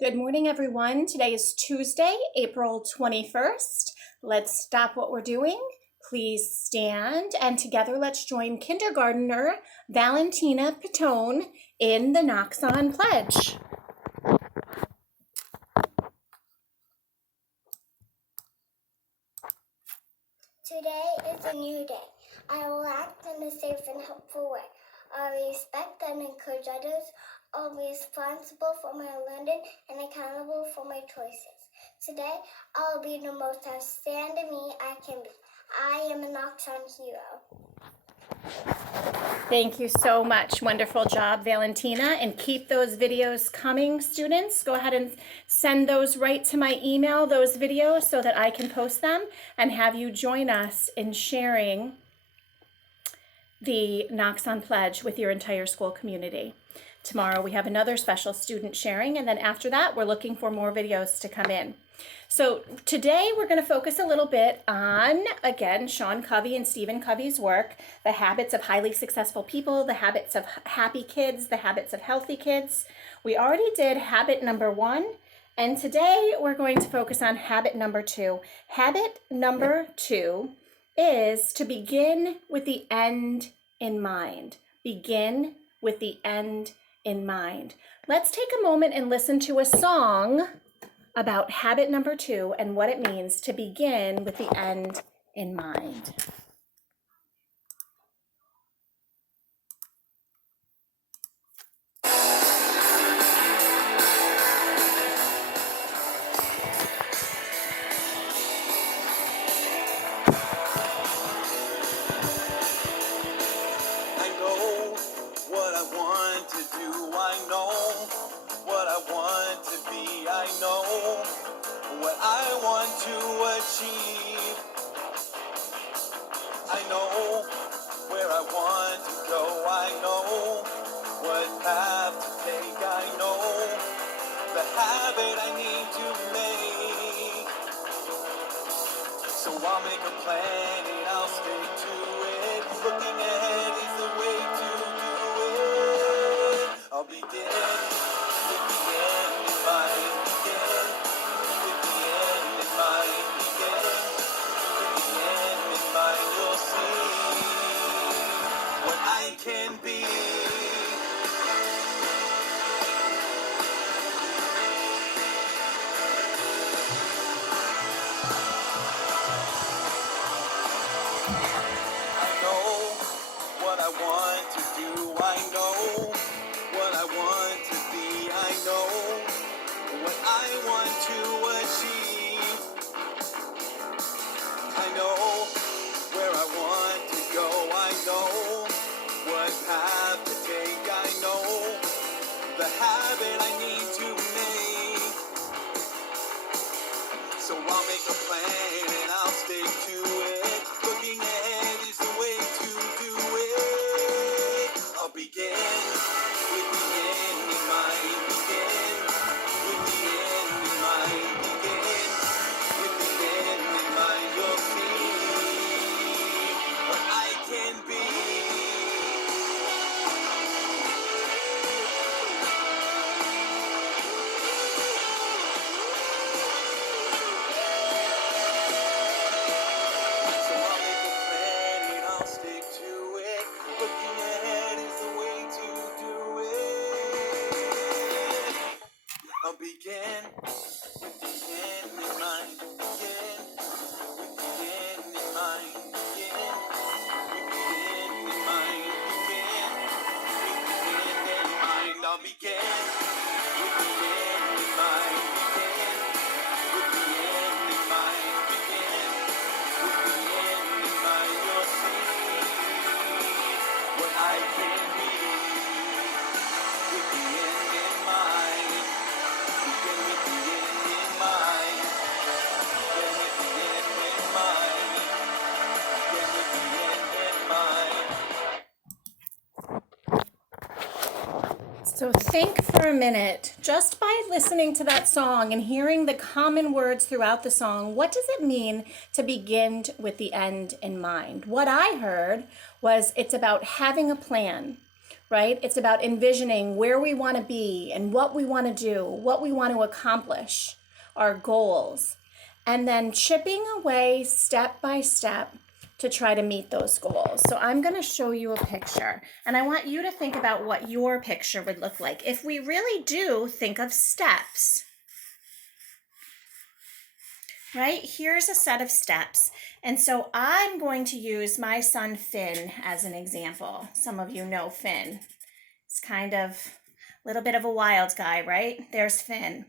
Good morning, everyone. Today is Tuesday, April 21st. Let's stop what we're doing. Please stand, and together let's join kindergartner Valentina Petone in the Noxon Pledge. Today is a new day. I will act in a safe and helpful way. I will respect and encourage others. I'll be responsible for my learning and accountable for my choices. Today, I'll be the most outstanding me I can be. I am a Noxon hero. Thank you so much. Wonderful job, Valentina. And keep those videos coming, students. Go ahead and send those right to my email, those videos, so that I can post them and have you join us in sharing the Noxon Pledge with your entire school community. Tomorrow we have another special student sharing, and then after that we're looking for more videos to come in. So today we're going to focus a little bit on, again, Sean Covey and Stephen Covey's work, the habits of highly successful people, the habits of happy kids, the habits of healthy kids. We already did habit number 1, and today we're going to focus on habit number 2. Habit number 2 is to begin with the end in mind. Begin with the end in mind. Let's take a moment and listen to a song about habit number 2 and what it means to begin with the end in mind. I know what I want to do. I know what I want to be. I know what I want to achieve. I know where I want to go. I know what path to take. I know the habit I need to make. So I'll make a plan and I'll stick to it. Looking ahead is the way to do it. I'll begin with the end in mind. Begin with the end in mind. Begin with the end in mind. You'll see what I can be. What I want to do, I know what I want to be, I know what I want to achieve. I know where I want to go, I know what path to take, I know the habit I need to make. So I'll make a plan and I'll stick to it. Looking ahead is the way to do it. I'll begin with the end in mind. Begin with the end in mind. Begin with the end in mind. You'll see what I can be. So I'll make a plan and I'll stick to it. Looking ahead is the way to do it. I'll begin with the end in mind. Begin with the end in mind. Begin with the end in mind. Begin with the end in mind. I'll begin with the end in mind. Begin with the end in mind. Begin with the end in mind. You'll see what I can be with the end in mind. Begin with the end in mind. Begin with the end in mind. Begin with the end in mind. So think for a minute, just by listening to that song and hearing the common words throughout the song, what does it mean to begin with the end in mind? What I heard was it's about having a plan. right? It's about envisioning where we want to be and what we want to do, what we want to accomplish, our goals, and then chipping away step by step to try to meet those goals. So I'm going to show you a picture, and I want you to think about what your picture would look like if we really do think of steps. Right? Here's a set of steps. And so I'm going to use my son Finn as an example. Some of you know Finn. It's kind of a little bit of a wild guy, right? There's Finn.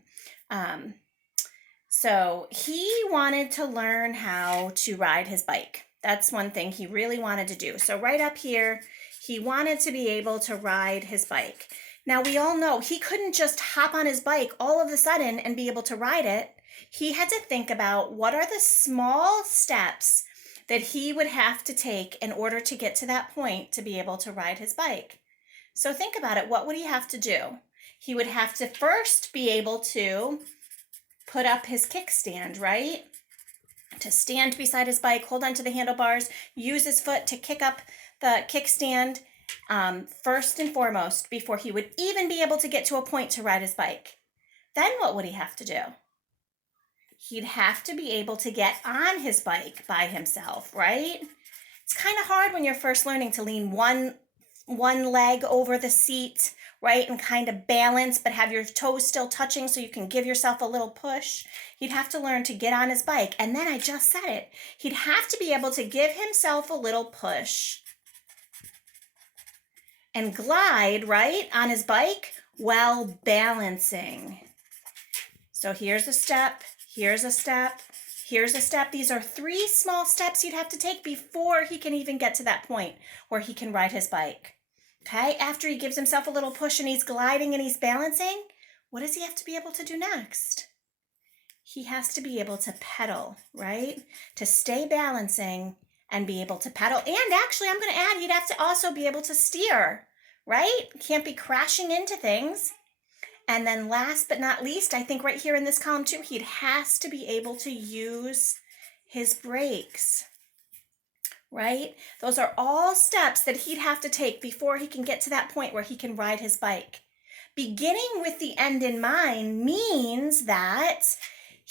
So he wanted to learn how to ride his bike. That's one thing he really wanted to do. So right up here, he wanted to be able to ride his bike. Now we all know he couldn't just hop on his bike all of a sudden and be able to ride it. He had to think about what are the small steps that he would have to take in order to get to that point to be able to ride his bike. So think about it. What would he have to do? He would have to first be able to put up his kickstand, right? To stand beside his bike, hold onto the handlebars, use his foot to kick up the kickstand first and foremost before he would even be able to get to a point to ride his bike. Then what would he have to do? He'd have to be able to get on his bike by himself, right? It's kind of hard when you're first learning to lean one leg over the seat, right? And kind of balance, but have your toes still touching so you can give yourself a little push. He'd have to learn to get on his bike. And then I just said it. He'd have to be able to give himself a little push and glide, right, on his bike while balancing. So here's a step. Here's a step, here's a step. These are 3 small steps he'd have to take before he can even get to that point where he can ride his bike. Okay, after he gives himself a little push and he's gliding and he's balancing, what does he have to be able to do next? He has to be able to pedal, right? To stay balancing and be able to pedal. And actually, I'm going to add, he'd have to also be able to steer, right? Can't be crashing into things. And then last but not least, I think right here in this column too, he has to be able to use his brakes, right? Those are all steps that he'd have to take before he can get to that point where he can ride his bike. Beginning with the end in mind means that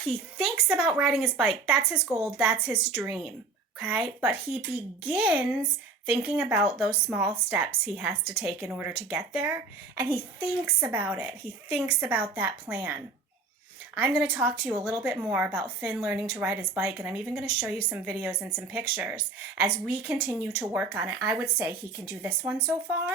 he thinks about riding his bike. That's his goal. That's his dream, okay? But he begins thinking about those small steps he has to take in order to get there. And he thinks about it. He thinks about that plan. I'm going to talk to you a little bit more about Finn learning to ride his bike, and I'm even going to show you some videos and some pictures as we continue to work on it. I would say he can do this one so far.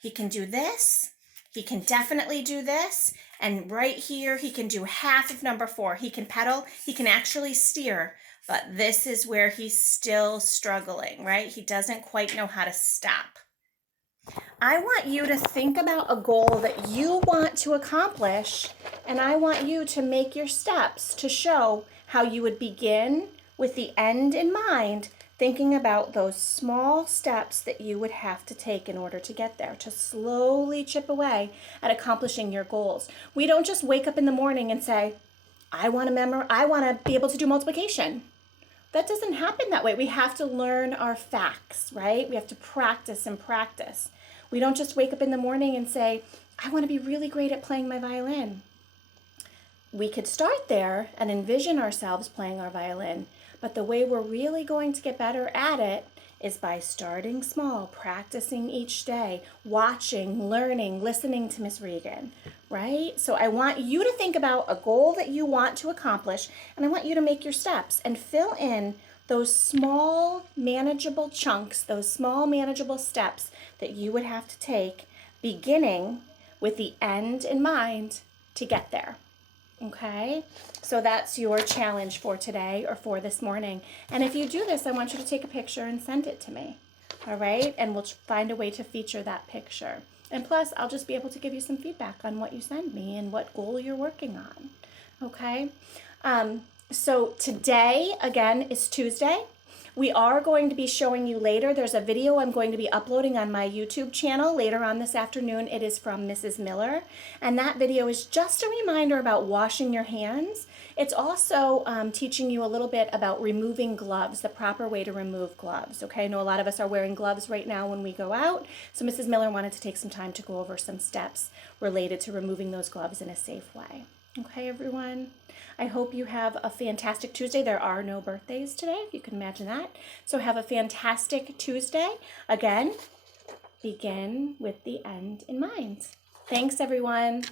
He can do this. He can definitely do this. And right here, he can do half of number 4. He can pedal. He can actually steer. But this is where he's still struggling, right? He doesn't quite know how to stop. I want you to think about a goal that you want to accomplish, and I want you to make your steps to show how you would begin with the end in mind, thinking about those small steps that you would have to take in order to get there, to slowly chip away at accomplishing your goals. We don't just wake up in the morning and say, I want to be able to do multiplication. That doesn't happen that way. We have to learn our facts, right? We have to practice and practice. We don't just wake up in the morning and say, I want to be really great at playing my violin. We could start there and envision ourselves playing our violin, but the way we're really going to get better at it is by starting small, practicing each day, watching, learning, listening to Miss Regan, right? So I want you to think about a goal that you want to accomplish, and I want you to make your steps and fill in those small, manageable chunks, those small, manageable steps that you would have to take, beginning with the end in mind to get there. Okay, so that's your challenge for today or for this morning. And if you do this, I want you to take a picture and send it to me. All right, and we'll find a way to feature that picture. And plus, I'll just be able to give you some feedback on what you send me and what goal you're working on. Okay, so today, again, is Tuesday. We are going to be showing you later. There's a video I'm going to be uploading on my YouTube channel later on this afternoon. It is from Mrs. Miller. And that video is just a reminder about washing your hands. It's also teaching you a little bit about removing gloves, the proper way to remove gloves. Okay, I know a lot of us are wearing gloves right now when we go out. So Mrs. Miller wanted to take some time to go over some steps related to removing those gloves in a safe way. Okay, everyone. I hope you have a fantastic Tuesday. There are no birthdays today, if you can imagine that. So have a fantastic Tuesday. Again, begin with the end in mind. Thanks, everyone.